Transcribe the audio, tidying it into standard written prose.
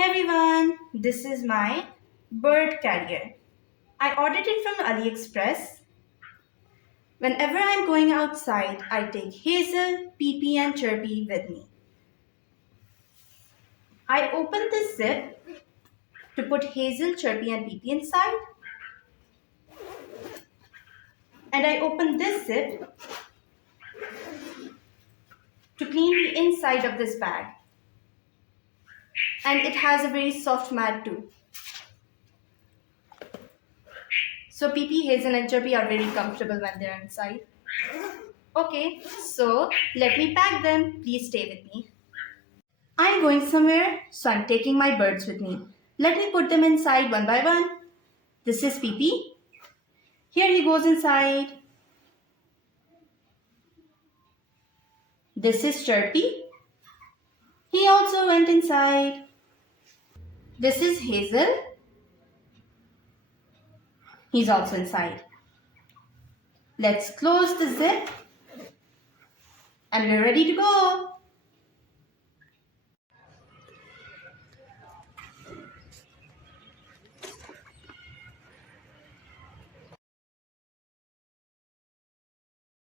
Hey everyone, this is my bird carrier. I ordered it from AliExpress. Whenever I'm going outside, I take Hazel, PP, and Chirpy with me. I open this zip to put Hazel, Chirpy, and PP inside, and I open this zip to clean the inside of this bag. And it has a very soft mat too. So PP, Hazel, and Chirpy are very comfortable when they're inside. Okay, so let me pack them. Please stay with me. I'm going somewhere, so I'm taking my birds with me. Let me put them inside one by one. This is PP. Here he goes inside. This is Chirpy. He also went inside. This is Hazel. He's also inside. Let's close the zip and we're ready to go.